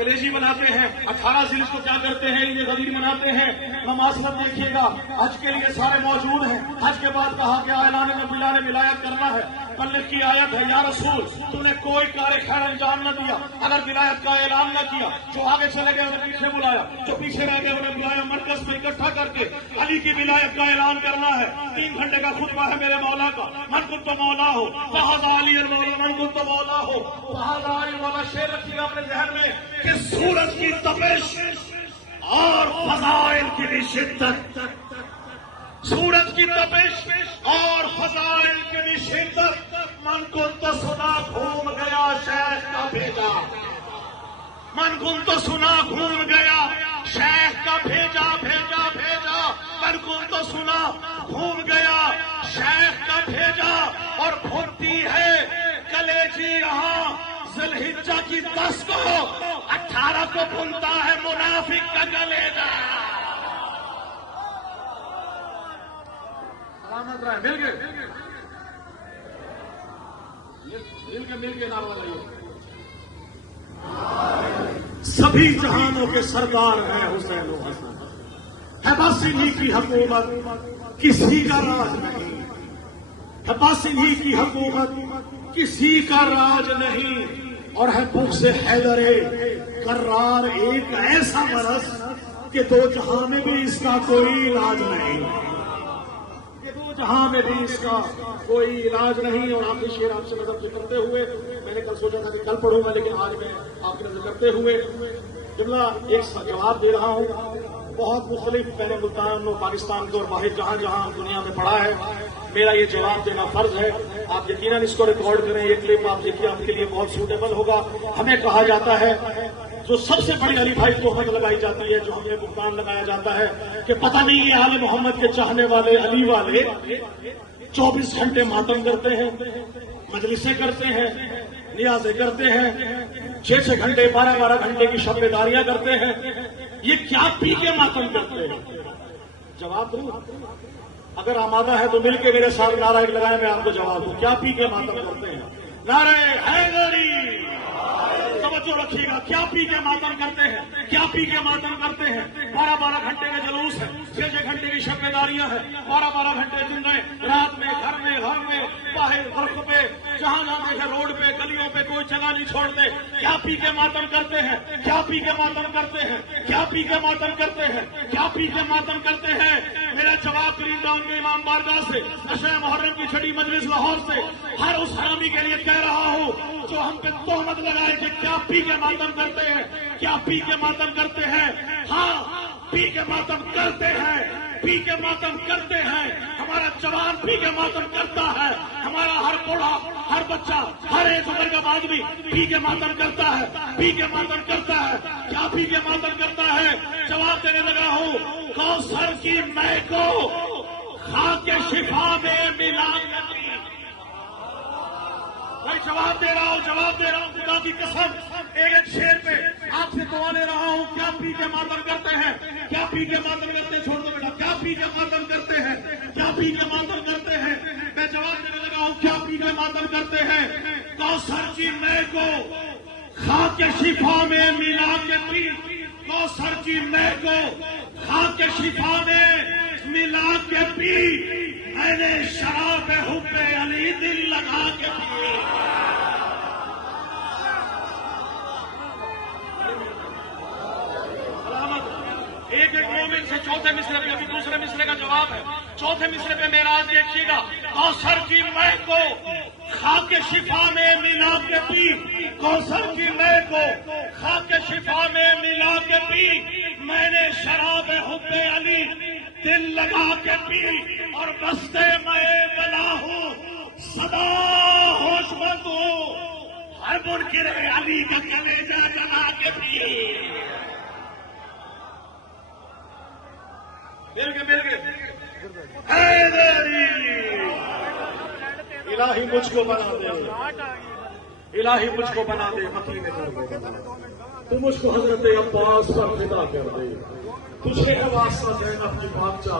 कलेजी बनाते हैं। 18 जिले को क्या करते हैं, ये गदीर मनाते हैं। नमाज़ देखिएगा, हज के लिए सारे मौजूद हैं। हज के बाद कहा गया ऐलान में बिलाने विलायत करना है। पल्ले की आयत है, या रसूल तूने कोई कार्य खैर अंजाम न दिया अगर विलायत का ऐलान न किया। जो आगे चले गए उन्हें पीछे बुलाया, जो पीछे रह गए उन्हें बुलाया। मरकज में इकट्ठा करके अली की विलायत का ऐलान करना है। 3 घंटे का खुतबा है मेरे मौला का। मन कुन तो मौला हो, वहादा अली मौला, मन कुन तो मौला हो, वहादा अली मौला। शेर रखिएगा अपने जहन में कि सूरज की तपिश और फजाइल की भी शिद्दत, सूरज की तपिश और फजाइल की भी शिद्दत। मन को तो सुना घूम गया शेख का भेजा, मन को तो सुना घूम गया शेख का भेजा, भेजा भेजा। मन को तो सुना घूम गया शेख का भेजा। और भुनती है कलेजी यहाँ ज़ुल्हिज्जा की 10 को, 18 को भुनता है मुनाफिक का कलेजा। मिल के नारा लगाइए। सभी जहानों के सरदार हैं हुसैन और हसन। है बस इन्हीं की हुकूमत, किसी का राज नहीं। है बस इन्हीं की हुकूमत, किसी का राज नहीं। और है भूख से हैदरे कर्रार एक ऐसा मरस कि 2 जहां में भी इसका कोई इलाज नहीं, ये 2 जहां में भी इसका कोई इलाज नहीं। और आखिरी शेर आपसे नजर करते हुए, मैंने कल सोचा था कि कल पढ़ूंगा, लेकिन आज मैं आपकी नजर करते हुए जुमला एक जवाब दे रहा हूं। बहुत मुख्तलिफ मैंने मुल्तान और पाकिस्तान को और बाहर जहां जहां दुनिया में पढ़ा है। मेरा ये जवाब देना फर्ज है। आप यकीनन इसको रिकॉर्ड करें, ये क्लिप आप देखिए, आपके लिए बहुत सूटेबल होगा। हमें कहा जाता है, जो सबसे बड़ी अली भाई तोहमत लगाई जाती है, जो हमें भुगतान लगाया जाता है कि पता नहीं ये आले मोहम्मद के चाहने वाले अली वाले 24 घंटे मातम करते हैं, मजलिसें करते हैं, नियाज़ें करते हैं, 6-6 घंटे 12-12 घंटे की शबेदारियां करते हैं। ये क्या पी के मातम करते हैं? जवाब दूं? अगर आमादा है तो मिलके मेरे साथ नारा लगाए, मैं आपको जवाब दूं। क्या पी के मातम करते हैं? नारे हैदरी, तवज्जो रखिएगा। क्या पी के मातम करते हैं? क्या पी के मातम करते हैं? 12-12 घंटे का जुलूस है, 6-6 घंटे की शबेदारियां हैं, 12-12 घंटे दिन में, रात में, घर में, बाहर सड़क पे, जहां जहां देखे रोड पे, गलियों पे, कोई जगह नहीं छोड़ते। क्या पी के मातम करते हैं? क्या पी के मातम करते हैं? क्या पी के मातम करते हैं? क्या पी के मातम करते हैं? मेरा जवाब खरीदा उनके इमाम बारगाह से, अशरे मुहर्रम की छठी मजलिस लाहौर से, हर उस हरामी के लिए कह रहा हूं जो हम पे तोहमत लगाए कि क्या पी के मातम करते हैं, क्या पी के मातम करते हैं। हाँ, पी के मातम करते हैं, पी के मातम करते हैं। हमारा जवान पी के मातम करता है, हमारा हर बूढ़ा, हर बच्चा, हर एक उम्र का आदमी पी के मातम करता है, पी के मातम करता है। क्या पी के मातम करता है? जवाब देने लगा हूं। कौसर की मैं को खा के शिफा में मिला के पी। मैं जवाब दे रहा हूं, खुदा की कसम, एक शेर पे आपसे दुआ ले रहा हूं। क्या पी के मातम करते हैं? क्या पी के मातम करते हैं? छोड़ दो बेटा। क्या पी के मातम करते हैं? क्या पी के मातम करते हैं? मैं जवाब देने लगा हूं। क्या पी के मातम करते हैं? कौसर की मैं को खा के शिफा में मिला के पी। कौसर की मैं को खा के शिफा में मिला के पी। मैंने शराब हुब्बे अली दिल लगा के पी। एक मोमिन से चौथे मिसरे पे, अभी दूसरे मिसरे का जवाब है। चौथे मिसरे पे मेराज देखिएगा। कौसर की मैं को खा के शिफा में मिला के पी। कौसर की मैं को खा के शिफा में मिला के पी। मैंने शराब हुब्बे अली दिल लगा के पी। और बस्ते मैं बला हूं, सदा होशमंद हूं, हर मुनकिर अली का कलेजा जला के पी। मिल गए हैदरी। इलाही मुझको बना दे, इलाही मुझको बना दे, मकीने कर दे। तू मुझको हजरत अब्बास पर फिदा कर दे। तुझे वास्ता ज़ैनब की बादशाह